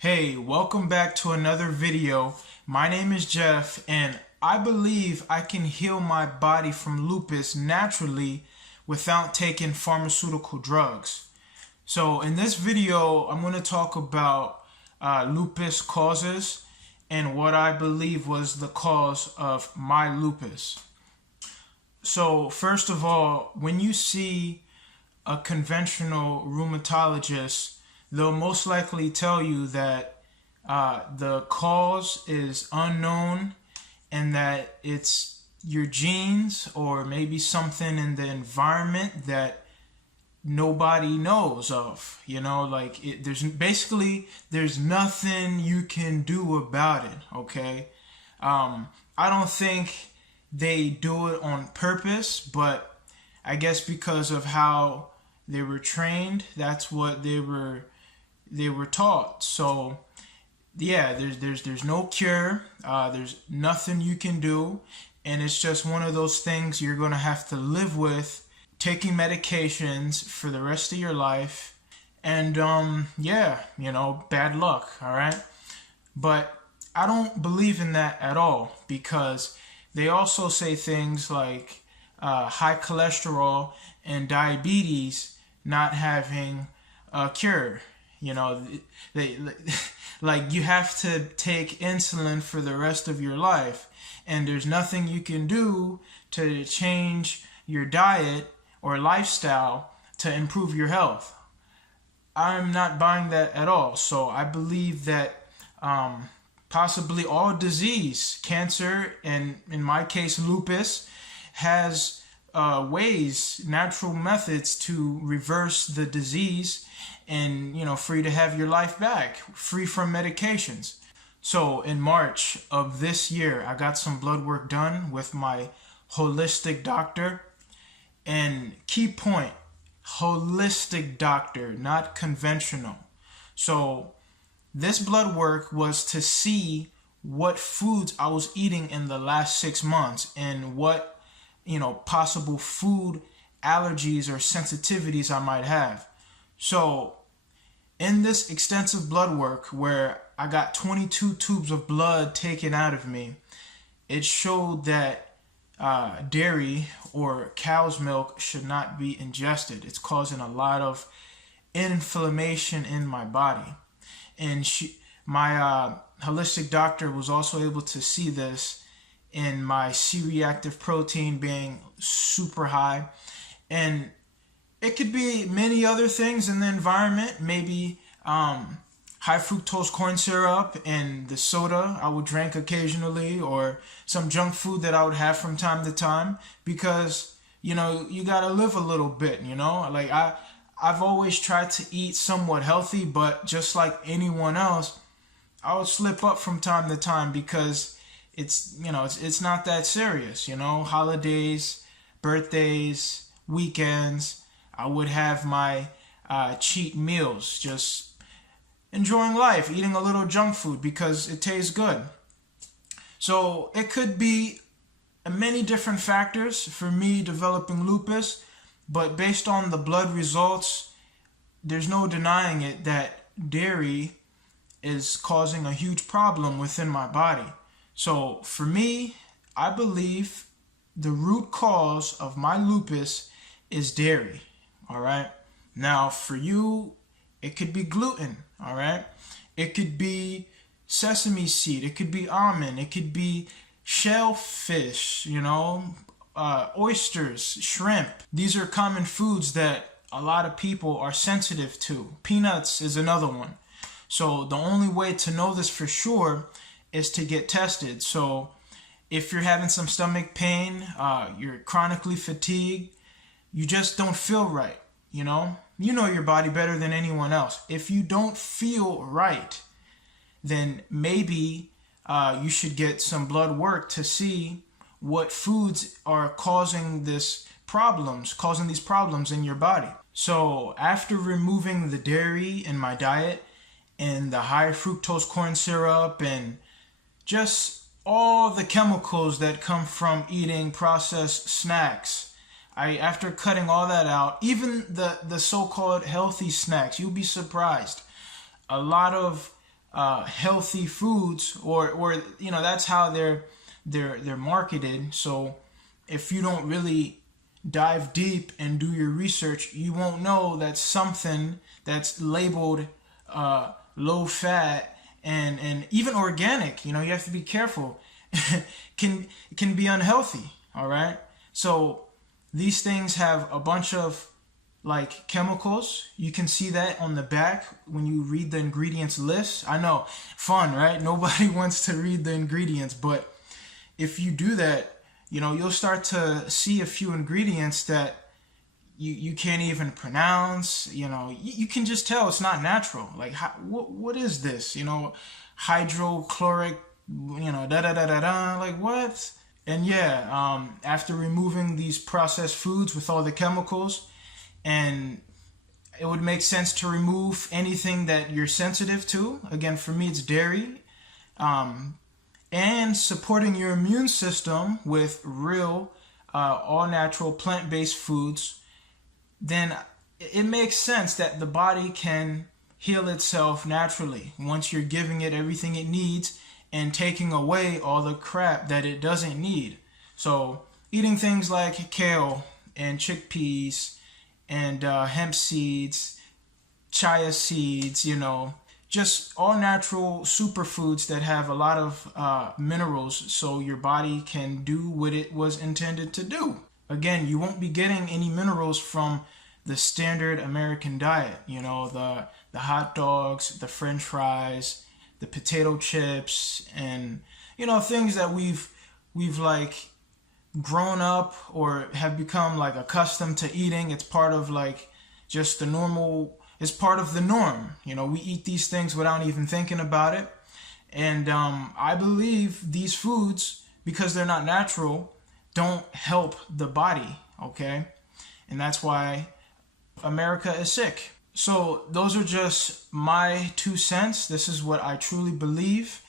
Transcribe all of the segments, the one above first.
Hey, welcome back to another video. My name is Jeff, and I believe I can heal my body from lupus naturally without taking pharmaceutical drugs. So in this video, I'm going to talk about lupus causes and what I believe was the cause of my lupus. So first of all, when you see a conventional rheumatologist, they'll most likely tell you that the cause is unknown and that it's your genes or maybe something in the environment that nobody knows of. There's nothing you can do about it. Okay, I don't think they do it on purpose, but I guess because of how they were trained, that's what they were taught. So yeah, there's no cure. There's nothing you can do, and it's just one of those things you're gonna have to live with, taking medications for the rest of your life. And bad luck. All right, but I don't believe in that at all, because they also say things like high cholesterol and diabetes not having a cure. They like you have to take insulin for the rest of your life, and there's nothing you can do to change your diet or lifestyle to improve your health. I'm not buying that at all. So I believe that possibly all disease, cancer, and in my case lupus, has natural methods to reverse the disease and for you to have your life back, free from medications. So in March of this year, I got some blood work done with my holistic doctor. And key point, holistic doctor, not conventional. So this blood work was to see what foods I was eating in the last 6 months and what possible food allergies or sensitivities I might have. So in this extensive blood work, where I got 22 tubes of blood taken out of me, it showed that dairy or cow's milk should not be ingested. It's causing a lot of inflammation in my body. And my holistic doctor was also able to see this in my C-reactive protein being super high. And it could be many other things in the environment, maybe high fructose corn syrup and the soda I would drink occasionally, or some junk food that I would have from time to time, because you gotta live a little bit. Like I've always tried to eat somewhat healthy, but just like anyone else, I would slip up from time to time because it's not that serious. Holidays, birthdays, weekends, I would have my cheat meals, just enjoying life, eating a little junk food because it tastes good. So it could be many different factors for me developing lupus, but based on the blood results, there's no denying it that dairy is causing a huge problem within my body. So for me, I believe the root cause of my lupus is dairy. All right. Now for you, it could be gluten. All right. It could be sesame seed. It could be almond. It could be shellfish, oysters, shrimp. These are common foods that a lot of people are sensitive to. Peanuts is another one. So the only way to know this for sure is to get tested. So if you're having some stomach pain, you're chronically fatigued, you just don't feel right, you know your body better than anyone else. If you don't feel right, then maybe you should get some blood work to see what foods are causing these problems in your body. So after removing the dairy in my diet and the high fructose corn syrup and just all the chemicals that come from eating processed snacks, after cutting all that out, even the so-called healthy snacks, you'll be surprised. A lot of healthy foods, or you know, that's how they're marketed. So if you don't really dive deep and do your research, you won't know that something that's labeled low fat and even organic, you know, you have to be careful, can be unhealthy. All right. So these things have a bunch of like chemicals. You can see that on the back when you read the ingredients list. I know, fun, right? Nobody wants to read the ingredients, but if you do that, you know, you'll start to see a few ingredients that you can't even pronounce. You know, you can just tell it's not natural. Like, what is this? You know, hydrochloric, you know, da da da da da. Like, what? And yeah, after removing these processed foods with all the chemicals, and it would make sense to remove anything that you're sensitive to. Again, for me, it's dairy. And supporting your immune system with real, all natural plant-based foods, then it makes sense that the body can heal itself naturally once you're giving it everything it needs and taking away all the crap that it doesn't need. So eating things like kale and chickpeas and hemp seeds, chia seeds, you know, just all natural superfoods that have a lot of minerals so your body can do what it was intended to do. Again, you won't be getting any minerals from the standard American diet, you know, the hot dogs, the french fries, the potato chips, and, you know, things that we've like grown up or have become like accustomed to eating. It's part of like just the normal, it's part of the norm. You know, we eat these things without even thinking about it. And I believe these foods, because they're not natural, don't help the body, okay? And that's why America is sick. So those are just my 2 cents. This is what I truly believe.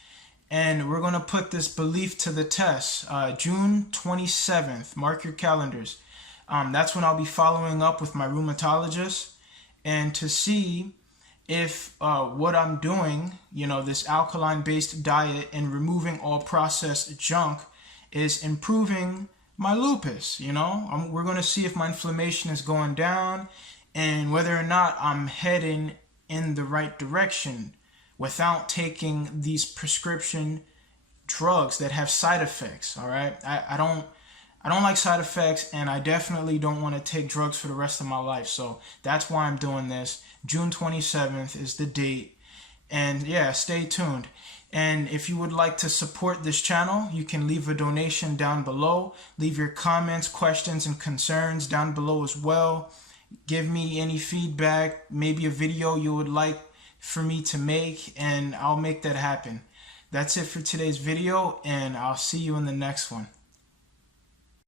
And we're going to put this belief to the test. June 27th, mark your calendars. That's when I'll be following up with my rheumatologist and to see if what I'm doing, you know, this alkaline-based diet and removing all processed junk is improving my lupus, you know. We're going to see if my inflammation is going down and whether or not I'm heading in the right direction without taking these prescription drugs that have side effects. All right, I don't like side effects, and I definitely don't want to take drugs for the rest of my life. So that's why I'm doing this. June 27th is the date. And yeah, stay tuned. And if you would like to support this channel, you can leave a donation down below. Leave your comments, questions, and concerns down below as well. Give me any feedback, maybe a video you would like for me to make, and I'll make that happen. That's it for today's video, and I'll see you in the next one.